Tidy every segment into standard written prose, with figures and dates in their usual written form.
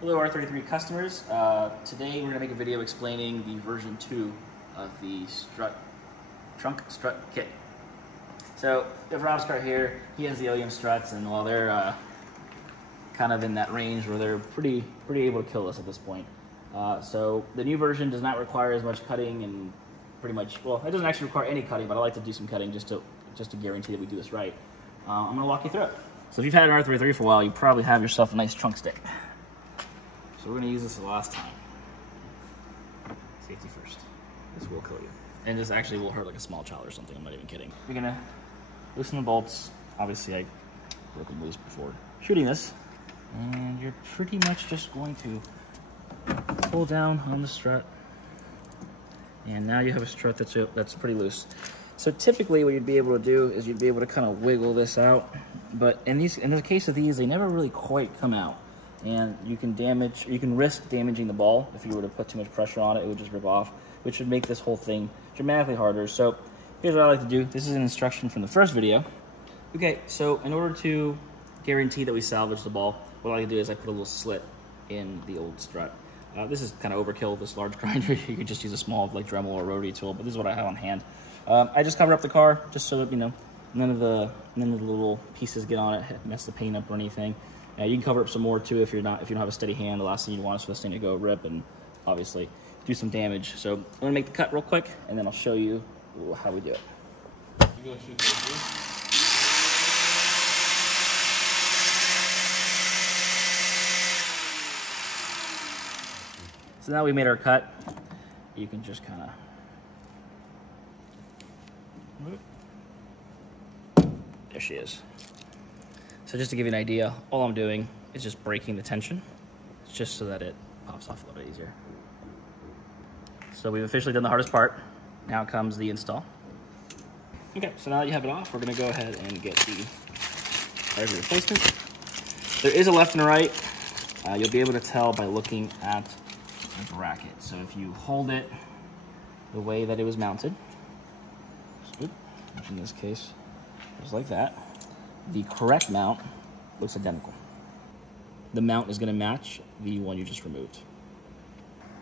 Hello R33 customers. Today we're going to make a video explaining the version 2 of the Strut Kit. So we have Rob's car here. He has the OEM struts, and while they're kind of in that range where they're pretty able to kill us at this point. So the new version does not require as much cutting, and pretty much, well, it doesn't actually require any cutting, but I like to do some cutting just to guarantee that we do this right. I'm going to walk you through it. So if you've had an R33 for a while, you probably have yourself a nice trunk stick. So we're going to use this the last time. Safety first. This will kill you. And this actually will hurt like a small child or something. I'm not even kidding. You're going to loosen the bolts. Obviously, I broke them loose before shooting this. And you're pretty much just going to pull down on the strut. And now you have a strut that's pretty loose. So typically what you'd be able to do is you'd be able to kind of wiggle this out. But in the case of these, they never really quite come out. And you can risk damaging the ball. If you were to put too much pressure on it, it would just rip off, which would make this whole thing dramatically harder. So here's what I like to do. This is an instruction from the first video. Okay, so in order to guarantee that we salvage the ball, what I like to do is I put a little slit in the old strut. This is kind of overkill, this large grinder. You could just use a small like Dremel or rotary tool, but this is what I have on hand. I just cover up the car just so that, you know, none of the little pieces get on it, mess the paint up or anything. You can cover up some more too if you don't have a steady hand. The last thing you want is for this thing to go rip and obviously do some damage. So I'm gonna make the cut real quick, and then I'll show you how we do it. You're gonna shoot this. So now we made our cut. You can just kind of, there she is. So just to give you an idea, all I'm doing is just breaking the tension, just so that it pops off a little bit easier. So we've officially done the hardest part. Now comes the install. Okay, so now that you have it off, we're gonna go ahead and get the battery replacement. There is a left and a right. You'll be able to tell by looking at the bracket. So if you hold it the way that it was mounted, which in this case is like that, the correct mount looks identical. The mount is going to match the one you just removed.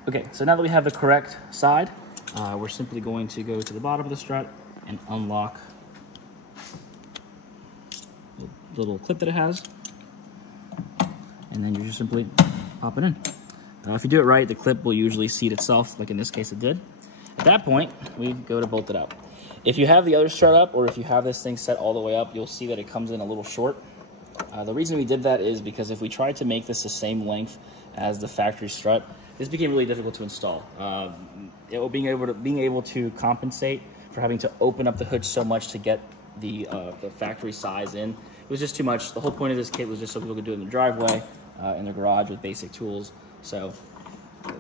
Okay, so now that we have the correct side, we're simply going to go to the bottom of the strut and unlock the little clip that it has, and then you just simply pop it in. If you do it right, the clip will usually seat itself, like in this case it did. At that point, we go to bolt it out. If you have the other strut up, or if you have this thing set all the way up, you'll see that it comes in a little short. The reason we did that is because if we tried to make this the same length as the factory strut, this became really difficult to install. Being able to compensate for having to open up the hood so much to get the factory size in, it was just too much. The whole point of this kit was just so people could do it in the driveway, in their garage with basic tools. So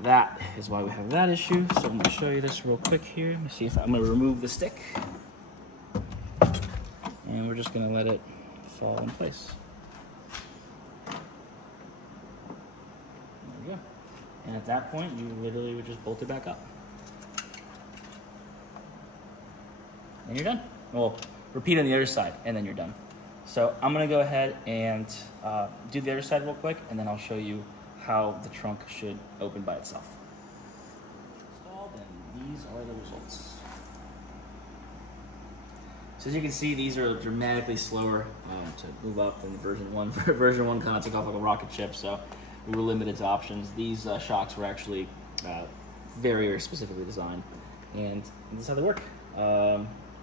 that is why we have that issue. So I'm going to show you this real quick here. Let me see if I'm going to remove the stick. And we're just going to let it fall in place. There we go. And at that point, you literally would just bolt it back up. And you're done. Well, repeat on the other side, and then you're done. So I'm going to go ahead and do the other side real quick, and then I'll show you how the trunk should open by itself. Installed, and these are the results. So as you can see, these are dramatically slower to move up than version 1. Version 1 kind of took off like a rocket ship, so we were limited to options. These shocks were actually very, very specifically designed, and this is how they work.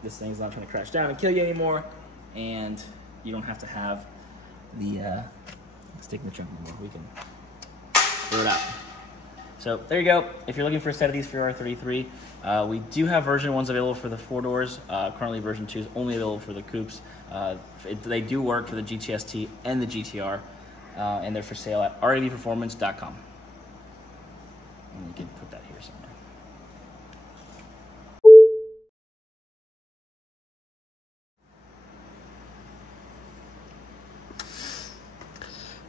This thing's not trying to crash down and kill you anymore, and you don't have to have the stick in the trunk anymore. We can throw it out. So there you go. If you're looking for a set of these for your R33, we do have version 1s available for the 4 doors. Currently version 2 is only available for the coupes. They do work for the GTST and the GTR, and they're for sale at ravperformance.com. And you can put that here somewhere.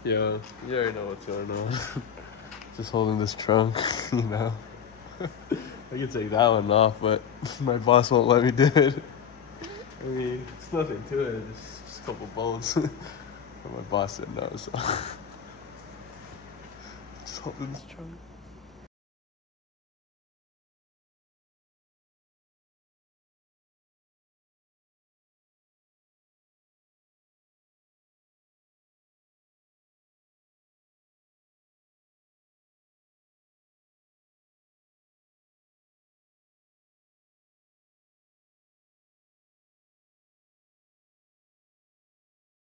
Yeah, you already know what's going on. Just holding this trunk, you know. I can take that one off, but my boss won't let me do it. I mean, it's nothing to it, it's just a couple bolts. But my boss said no, so. holding this trunk.